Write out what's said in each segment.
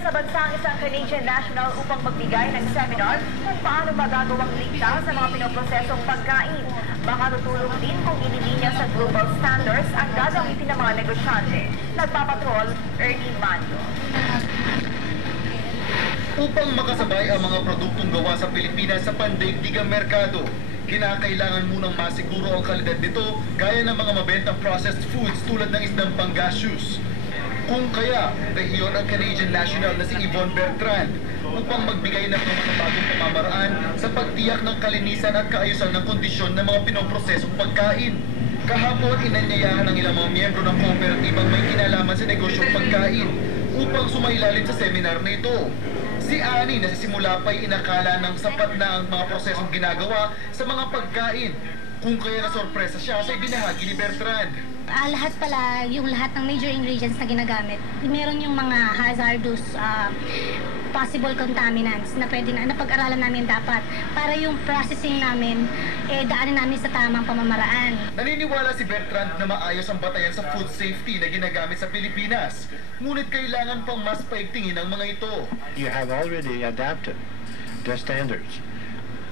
sa bansa ang isang Canadian national upang magbigay ng seminar kung paano magagawang ligtas sa mga pinoprosesong pagkain. Baka tutulong din kung inilinya sa global standards ang gagamitin ng mga negosyante. Nagpapatrol, Ernie Manyo. Upang makasabay ang mga produktong gawa sa Pilipinas sa pandaigdigang merkado, kinakailangan munang masiguro ang kalidad nito gaya ng mga mabentang processed foods tulad ng isdang pangasius. Kung kaya, iyon ang Canadian national na si Yvonne Bertrand upang magbigay ng mga bagong pamamaraan sa pagtiyak ng kalinisan at kaayusan ng kondisyon ng mga pinoprosesong pagkain. Kahapon, inanyayahan ng ilang mga miyembro ng kooperatibang may kinalaman sa negosyong pagkain upang sumailalim sa seminar na ito. Si Annie nasisimula pa'y inakala ng sapat na ang mga prosesong ginagawa sa mga pagkain. Kung kaya na sorpresa siya sa ibinahagi ni Bertrand. Lahat pala, yung lahat ng major ingredients na ginagamit, meron yung mga hazardous possible contaminants na pwede na pag-aralan namin dapat para yung processing namin, daanin namin sa tamang pamamaraan. Naniniwala si Bertrand na maayos ang batayan sa food safety na ginagamit sa Pilipinas. Ngunit kailangan pang mas paigtingin ang mga ito. You have already adapted the standards.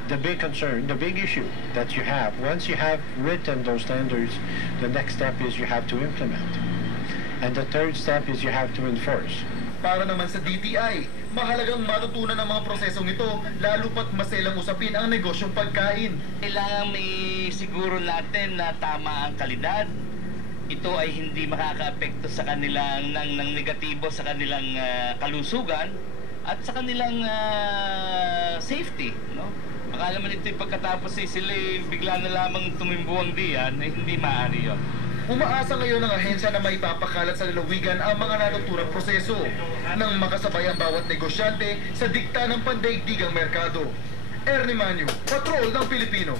The big concern, the big issue that you have, once you have written those standards, the next step is you have to implement. And the third step is you have to enforce. Para naman sa DTI, mahalagang matutunan ang mga prosesong ito, lalo pat maselang usapin ang negosyong pagkain. Kailangan may siguro natin na tama ang kalidad. Ito ay hindi makakaapekto sa kanilang ng negatibo sa kanilang kalusugan at sa kanilang safety, no? Akala man ito'y pagkatapos sila bigla na lamang tumimbuang diyan, hindi maaari yun. Umaasa ngayon ang ahensya na maipapakalat sa lalawigan ang mga natuturang proseso nang makasabay ang bawat negosyante sa dikta ng pandaigdigang merkado. Ernie Manyo, Patrol ng Pilipino.